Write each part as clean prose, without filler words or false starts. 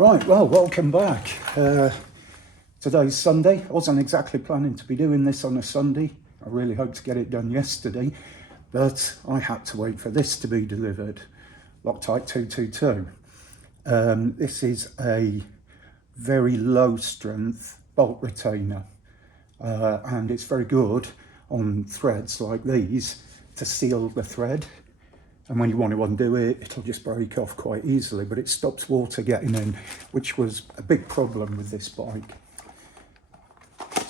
Right, well, welcome back. Today's Sunday. I wasn't exactly planning to be doing this on a Sunday. I really hoped to get it done yesterday, but I had to wait for this to be delivered. Loctite 222. This is a very low strength bolt retainer, and it's very good on threads like these to seal the thread. And when you want to undo it, it'll just break off quite easily, but it stops water getting in, which was a big problem with this bike.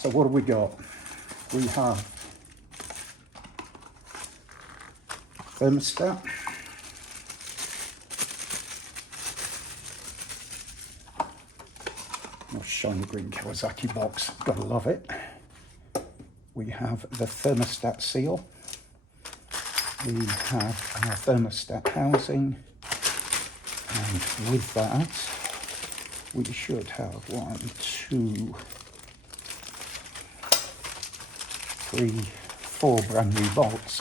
So what have we got? We have thermostat. Nice shiny green Kawasaki box, gotta love it. We have the thermostat seal. We have our thermostat housing, and with that we should have 1, 2, 3, 4 brand new bolts.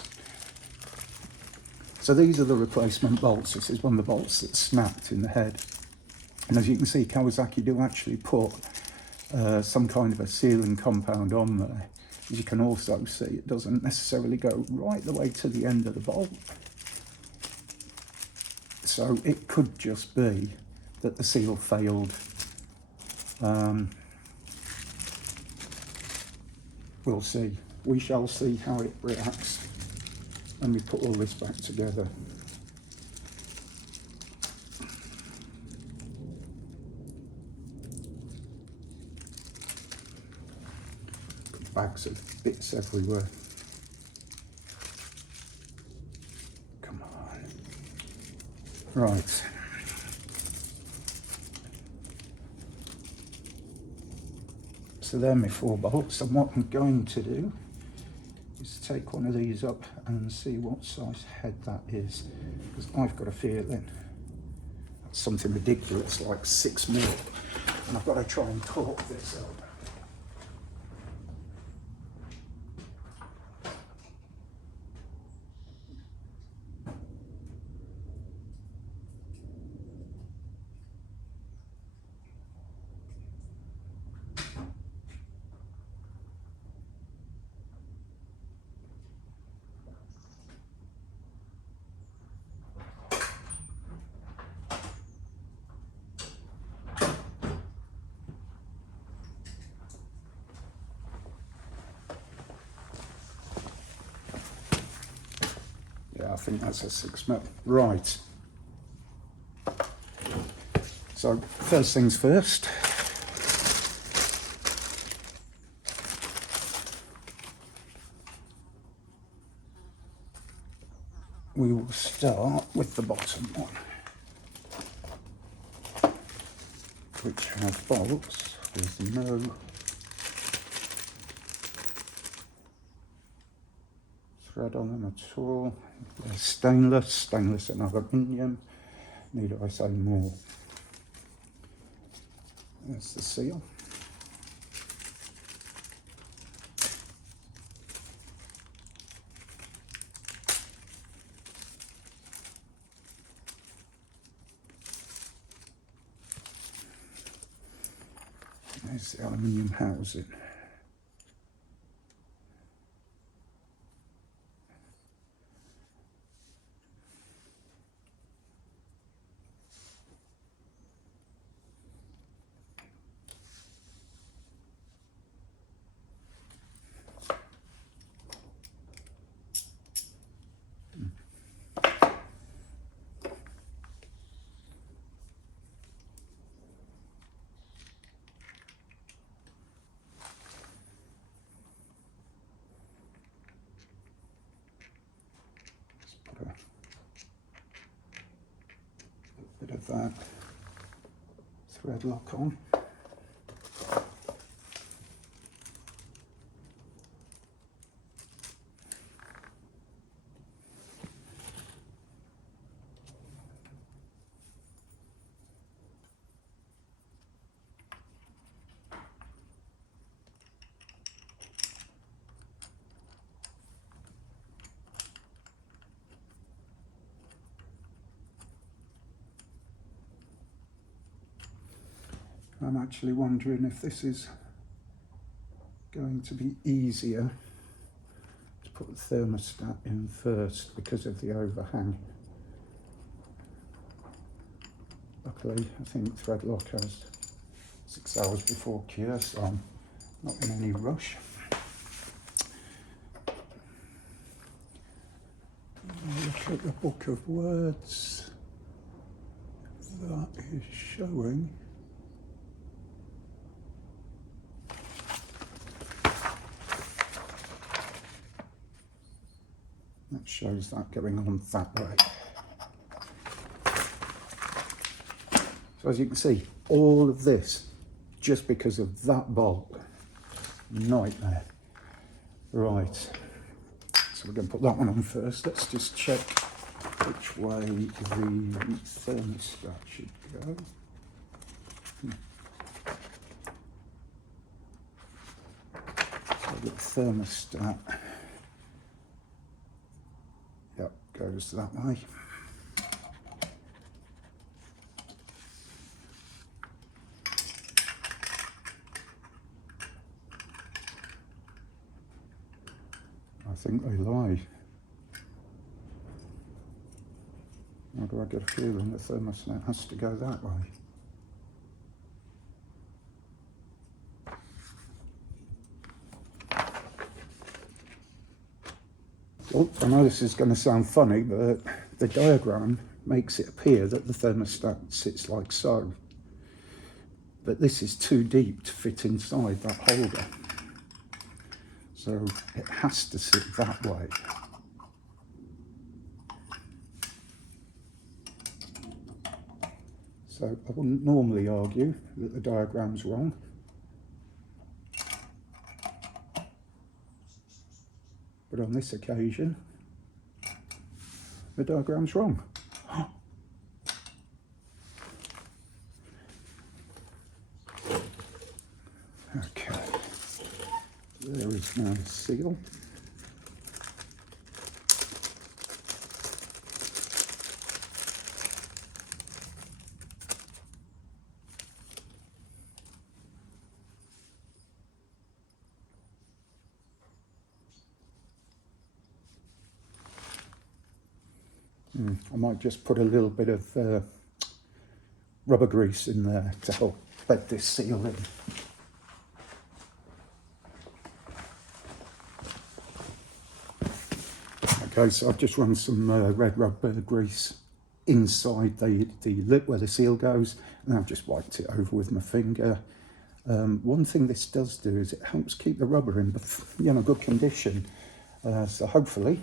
So these are the replacement bolts. This is one of the bolts that snapped in the head, and as you can see, Kawasaki do actually put some kind of a sealing compound on there. As you can also see, it doesn't necessarily go right the way to the end of the bolt. So it could just be that the seal failed. We'll see. We shall see how it reacts when we put all this back together. Bags of bits everywhere. Come on. Right. So they're my 4 bolts, and what I'm going to do is take one of these up and see what size head that is, because I've got a feeling that's something ridiculous like 6 mil, and I've got to try and torque this up. Yeah, I think that's a 6 mil. Right. So first things first. We will start with the bottom one, which have bolts with no thread on them at all. They're stainless and aluminium. Need I say more? There's the seal. There's the aluminium housing. Bit of that thread lock on. I'm actually wondering if this is going to be easier to put the thermostat in first because of the overhang. Luckily, I think threadlock has 6 hours before cure, so I'm not in any rush. Look at the book of words. That is showing that going on that way. So as you can see, all of this just because of that bolt. Nightmare. Right, so we're going to put that one on first. Let's just check which way the thermostat should go. So the thermostat, yep, goes that way. I think they lie. Why do I get a feeling the thermostat has to go that way? Oh, I know this is going to sound funny, but the diagram makes it appear that the thermostat sits like so. But this is too deep to fit inside that holder. So it has to sit that way. So I wouldn't normally argue that the diagram's wrong. But on this occasion, the diagram's wrong. Okay, there is my seal. I might just put a little bit of rubber grease in there to help bed this seal in. Okay, so I've just run some red rubber grease inside the lip where the seal goes, and I've just wiped it over with my finger. One thing this does do is it helps keep the rubber in good condition, so hopefully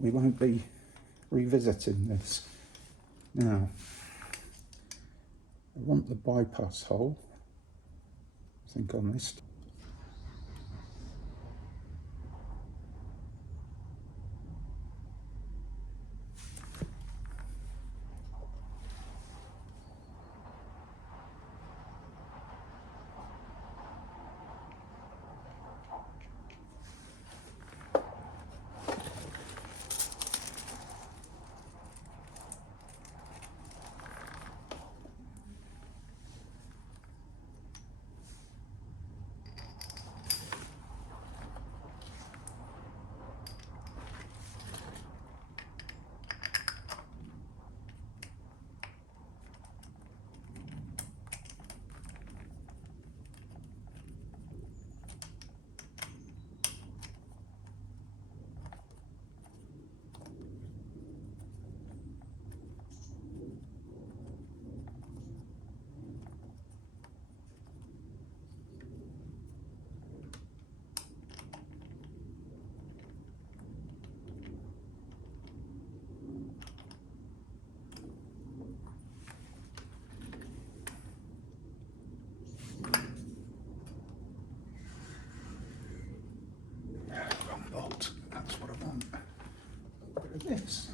we won't be revisiting this. Now, I want the bypass hole, I think, on this. That's what I want. A bit of this.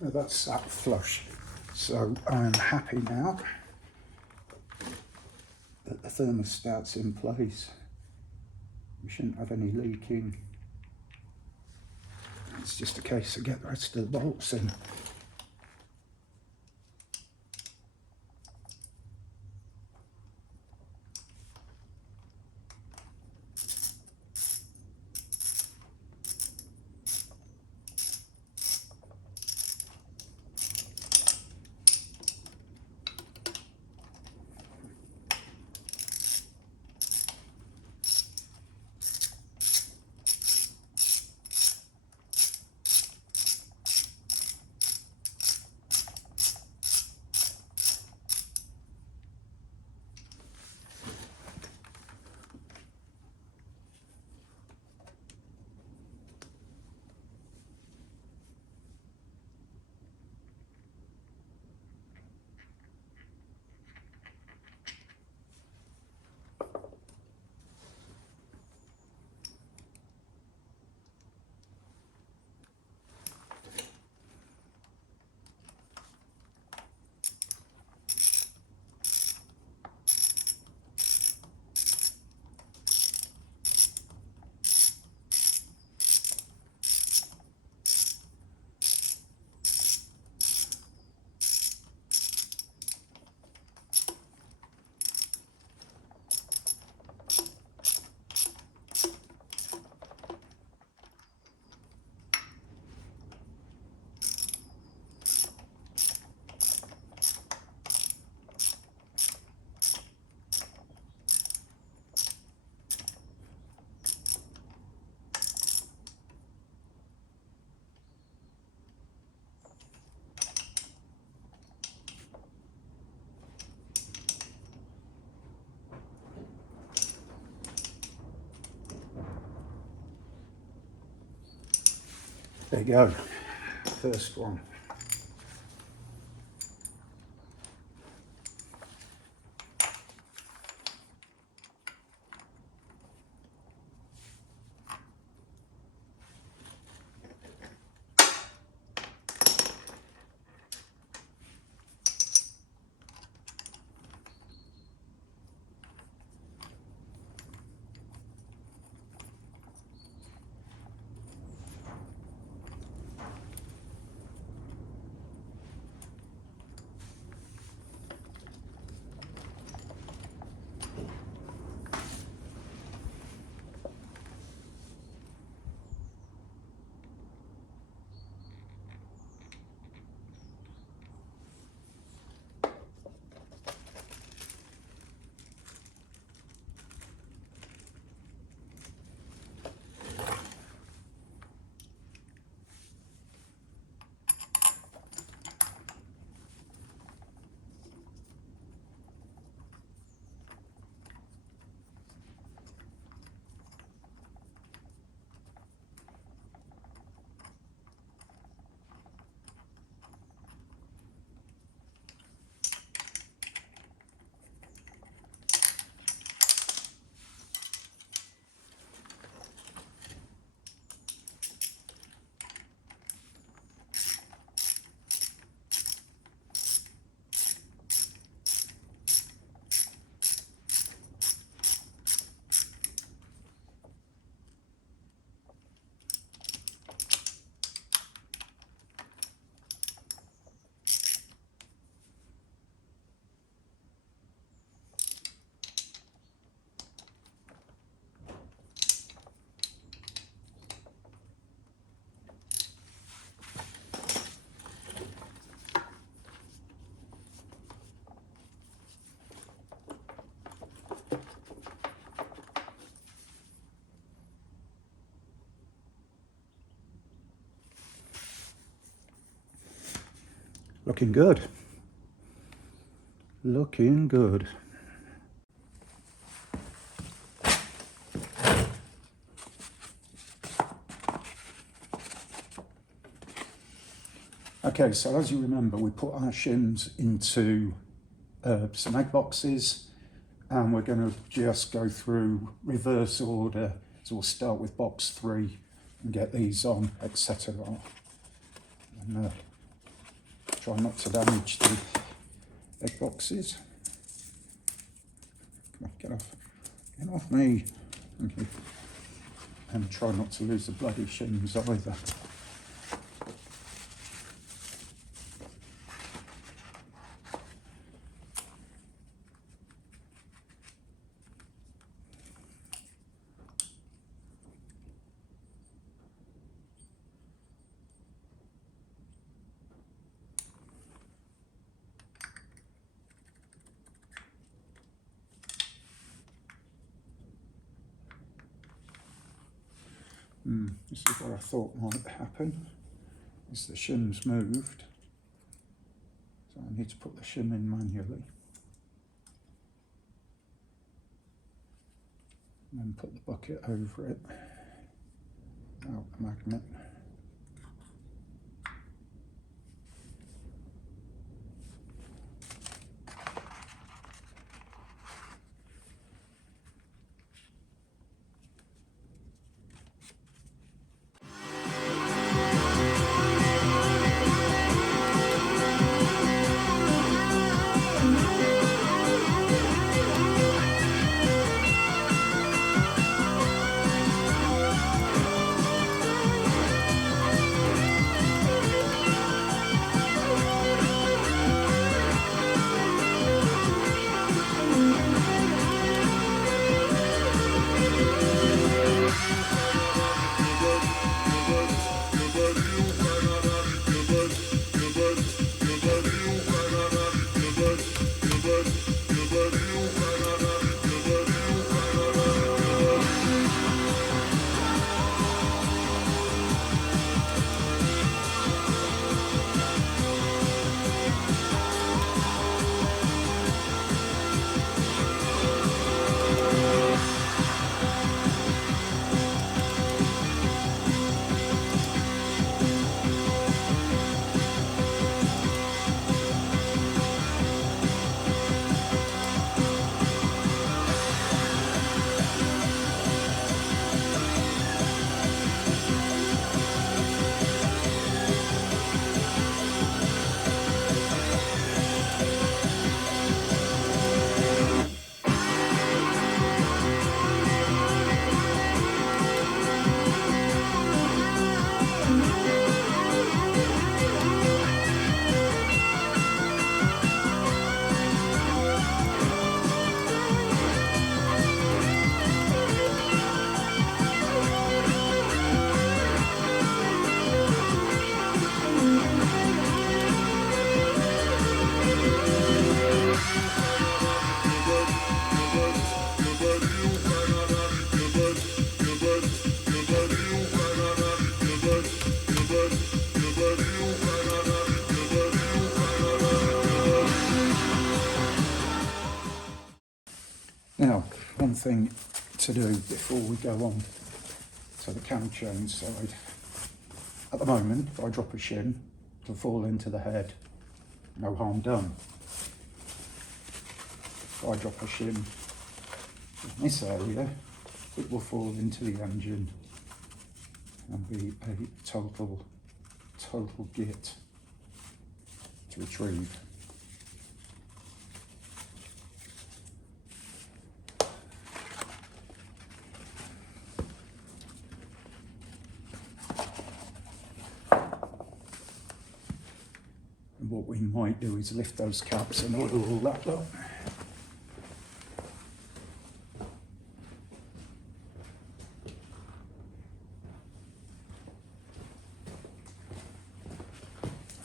That's sat flush. So I'm happy now that the thermostat's in place. We shouldn't have any leaking. It's just a case of get the rest of the bolts in. There you go, first one. Looking good. Looking good. Okay, so as you remember, we put our shims into some egg boxes, and we're going to just go through reverse order. So we'll start with box 3 and get these on, etc. And Try not to damage the egg boxes. Come on, get off me. Okay. And try not to lose the bloody shims either. This is what I thought might happen, is the shims moved. So I need to put the shim in manually. And then put the bucket over it, out the magnet. Now, one thing to do before we go on to the cam chain side. At the moment, if I drop a shim to fall into the head, no harm done. If I drop a shim in this area, it will fall into the engine and be a total git to retrieve. And what we might do is lift those caps and oil all that up.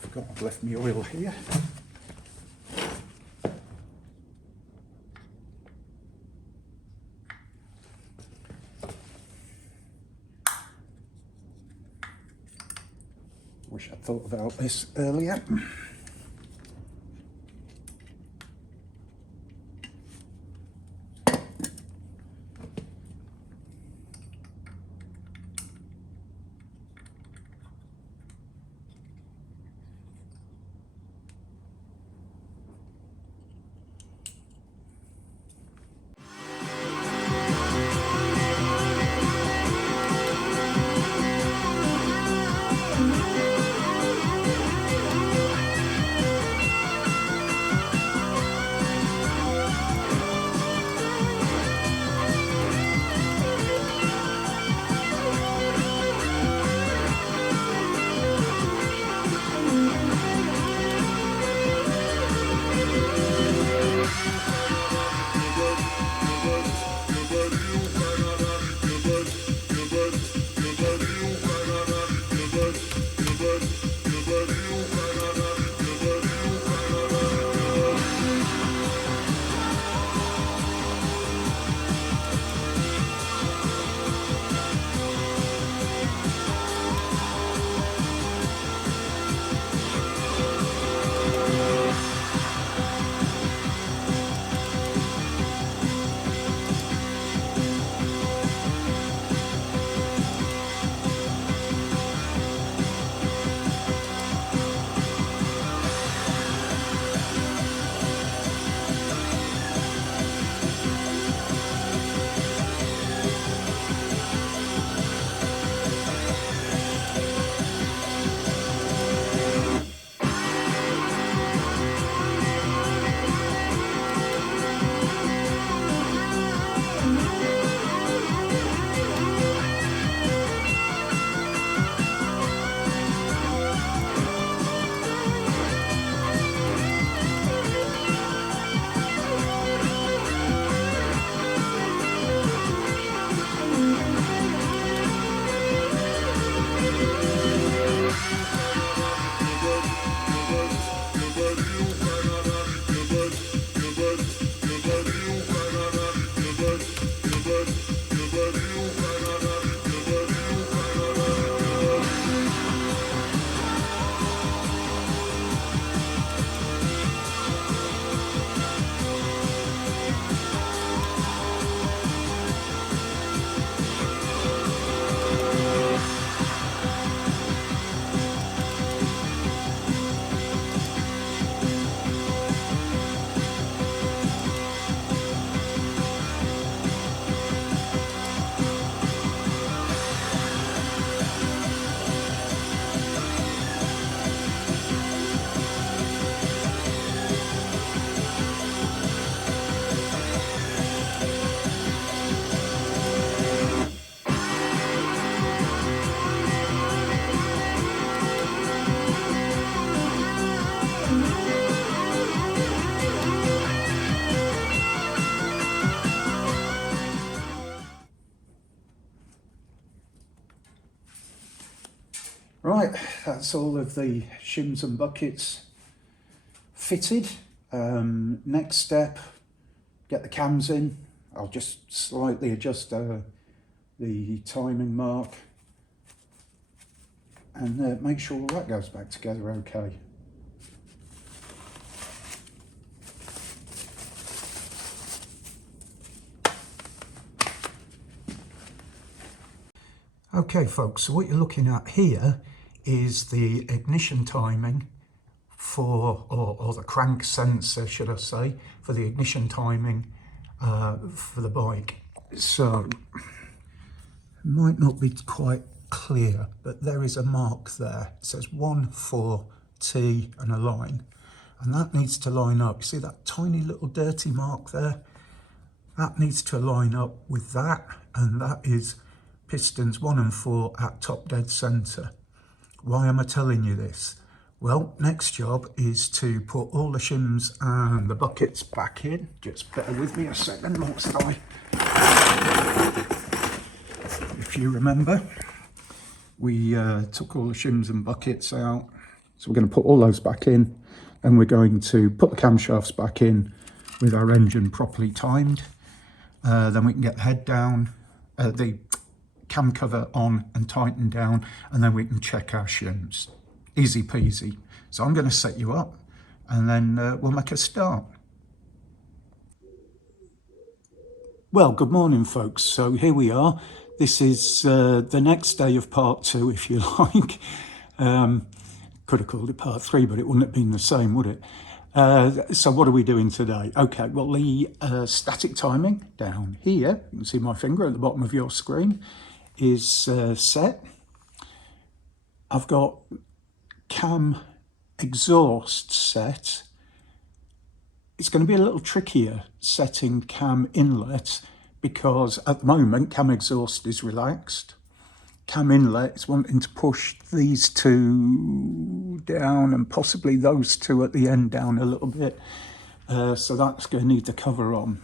Forgot I've left my oil here. Wish I'd thought about this earlier. that's all of the shims and buckets fitted. Next step, get the cams in. I'll just slightly adjust the timing mark and make sure all that goes back together okay. Okay folks, so what you're looking at here is the ignition timing for, or the crank sensor should I say, for the ignition timing for the bike. So, it might not be quite clear, but there is a mark there. It says 14T and a line, and that needs to line up. You see that tiny little dirty mark there? That needs to line up with that, and that is pistons 1 and 4 at top dead centre. Why am I telling you this? Well, next job is to put all the shims and the buckets back in. Just bear with me a second whilst I, if you remember, we took all the shims and buckets out. So we're going to put all those back in, and we're going to put the camshafts back in with our engine properly timed. Then we can get the head down, the cam cover on and tighten down, and then we can check our shims. Easy peasy. So I'm going to set you up, and then we'll make a start. Well, good morning folks. So here we are. This is the next day of part 2, if you like. Could have called it part 3, but it wouldn't have been the same, would it? So what are we doing today? Okay, well the static timing down here, you can see my finger at the bottom of your screen, is set. I've got cam exhaust set. It's going to be a little trickier setting cam inlet because at the moment cam exhaust is relaxed. Cam inlet is wanting to push these two down and possibly those two at the end down a little bit. So that's going to need the cover on.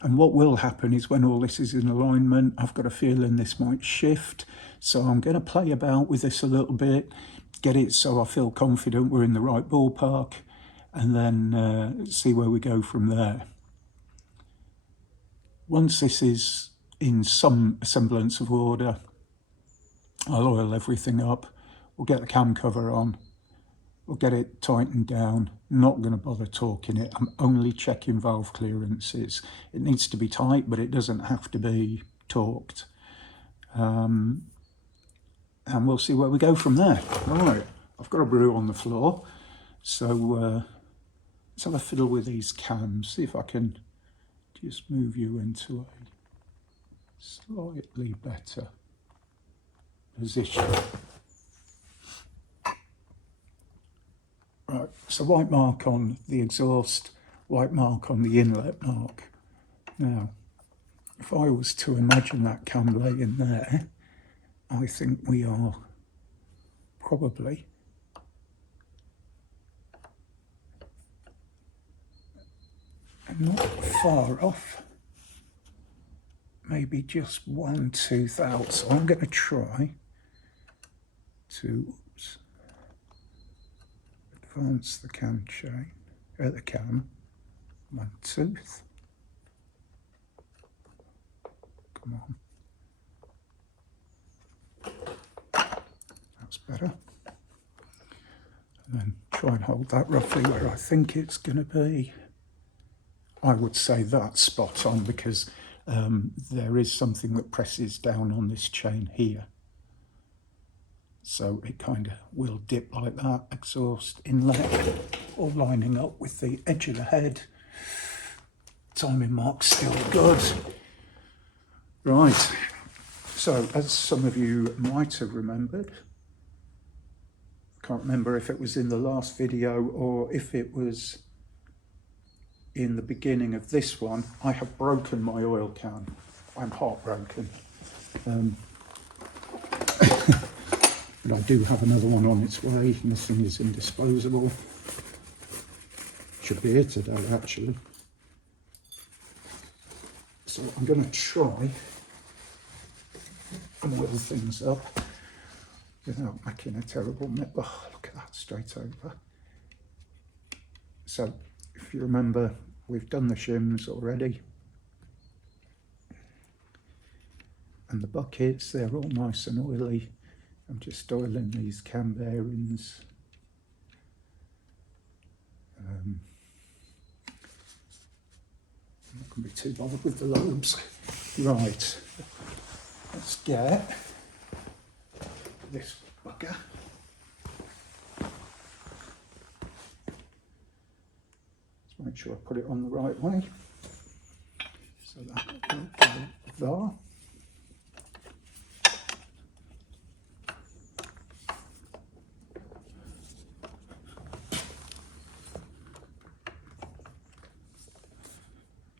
And what will happen is when all this is in alignment, I've got a feeling this might shift. So I'm going to play about with this a little bit, get it so I feel confident we're in the right ballpark, and then see where we go from there. Once this is in some semblance of order, I'll oil everything up, we'll get the cam cover on, we'll get it tightened down. Not going to bother torquing it, I'm only checking valve clearances. It needs to be tight, but it doesn't have to be torqued. And we'll see where we go from there. Right, I've got a brew on the floor, so let's have a fiddle with these cams, see if I can just move you into a slightly better position. Right, so white mark on the exhaust, white mark on the inlet mark. Now, if I was to imagine that cam laying there, I think we are probably not far off, maybe just 1/2 out. So I'm going to try to advance the cam chain, the cam, 1/2. Come on. That's better. And then try and hold that roughly where I think it's going to be. I would say that's spot on because there is something that presses down on this chain here. So it kind of will dip like that, exhaust, inlet, all lining up with the edge of the head. Timing mark's still good. Right, so as some of you might have remembered, I can't remember if it was in the last video or if it was in the beginning of this one, I have broken my oil can. I'm heartbroken. But I do have another one on its way, and this thing is indisposable. Should be here today, actually. So I'm going to try and oil things up without making a terrible mess. Oh, look at that, straight over. So if you remember, we've done the shims already. And the buckets, they're all nice and oily. I'm just oiling these cam bearings. I'm not going to be too bothered with the lobes. Right, let's get this bugger. Let's make sure I put it on the right way. So that will go there.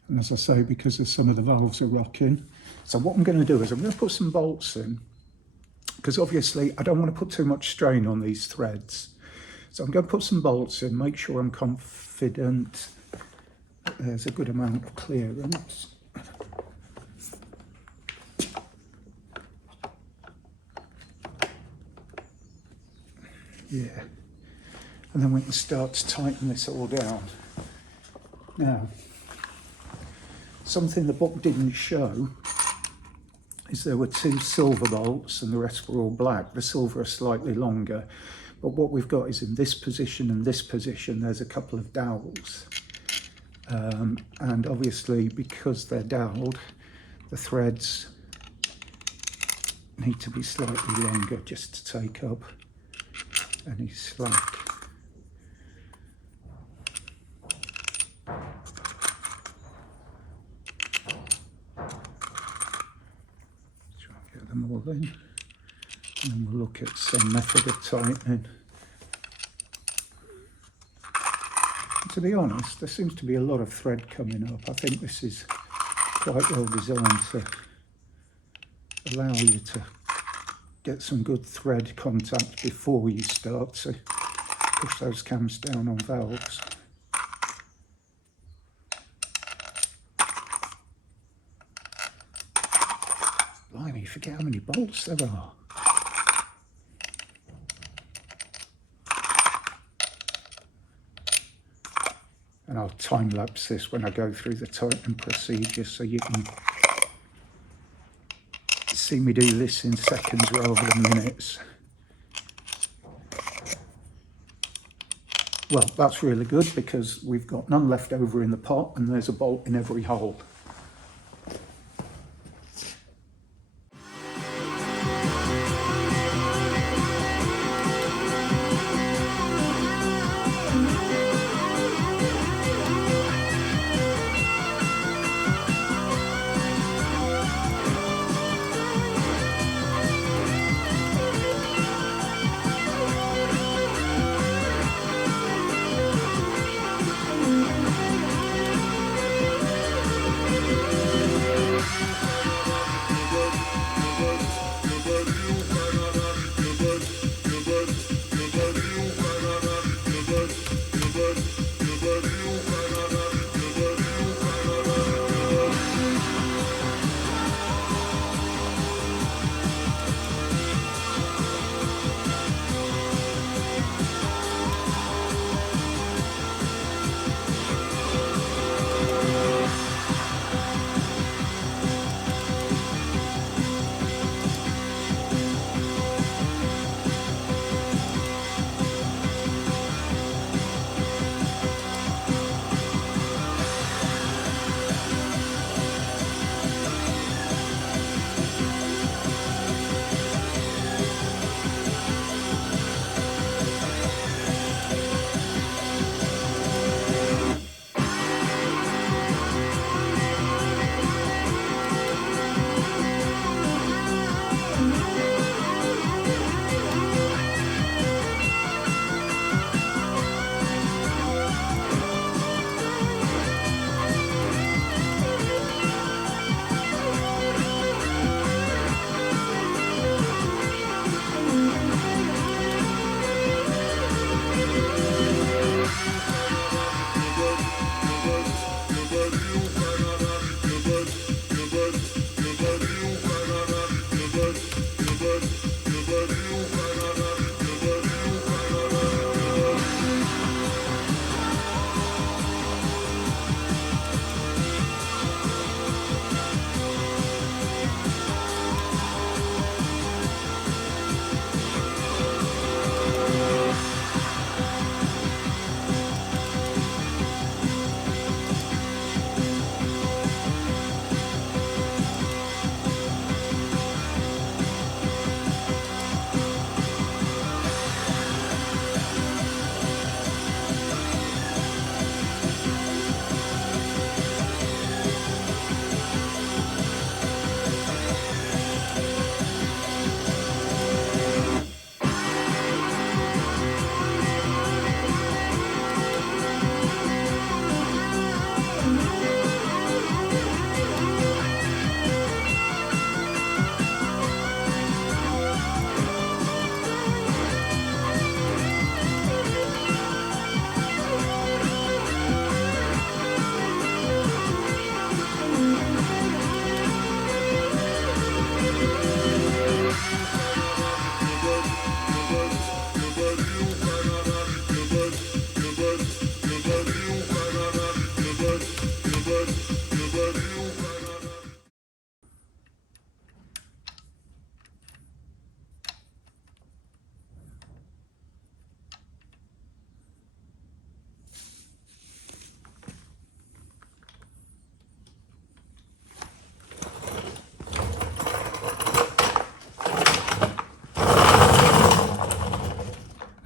And as I say, because of some of the valves are rocking. So what I'm going to do is I'm going to put some bolts in, because obviously I don't want to put too much strain on these threads. So I'm going to put some bolts in, make sure I'm confident that there's a good amount of clearance. Yeah. And then we can start to tighten this all down. Now, something the book didn't show is there were 2 silver bolts and the rest were all black. The silver are slightly longer, but what we've got is in this position and this position there's a couple of dowels. And obviously because they're doweled, the threads need to be slightly longer just to take up any slack. Them all in, and then we'll look at some method of tightening. And to be honest, there seems to be a lot of thread coming up. I think this is quite well designed to allow you to get some good thread contact before you start to push those cams down on valves. Blimey, you forget how many bolts there are. And I'll time lapse this when I go through the tightening procedure so you can see me do this in seconds rather than minutes. Well, that's really good because we've got none left over in the pot and there's a bolt in every hole.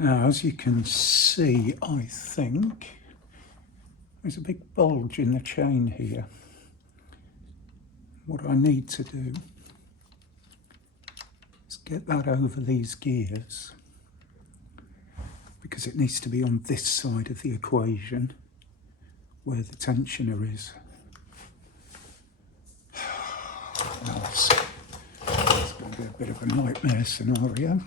Now, as you can see, I think there's a big bulge in the chain here. What I need to do is get that over these gears, because it needs to be on this side of the equation where the tensioner is. Now it's going to be a bit of a nightmare scenario.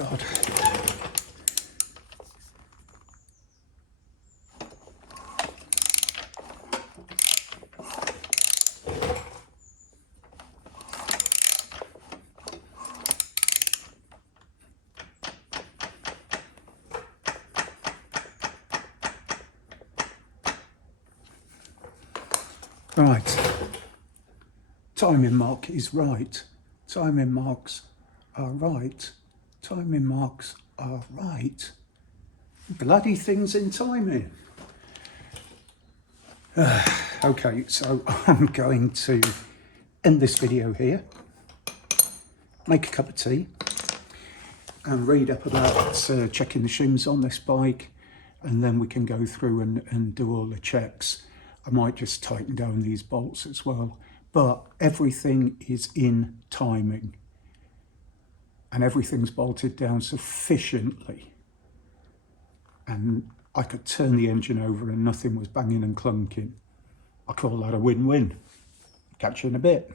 God. Right, timing mark is right, timing marks are right, timing marks are right. Bloody things in timing. Okay, so I'm going to end this video here, make a cup of tea and read up about checking the shims on this bike, and then we can go through and do all the checks. I might just tighten down these bolts as well, but everything is in timing and everything's bolted down sufficiently, and I could turn the engine over and nothing was banging and clunking. I call that a win-win. Catch you in a bit.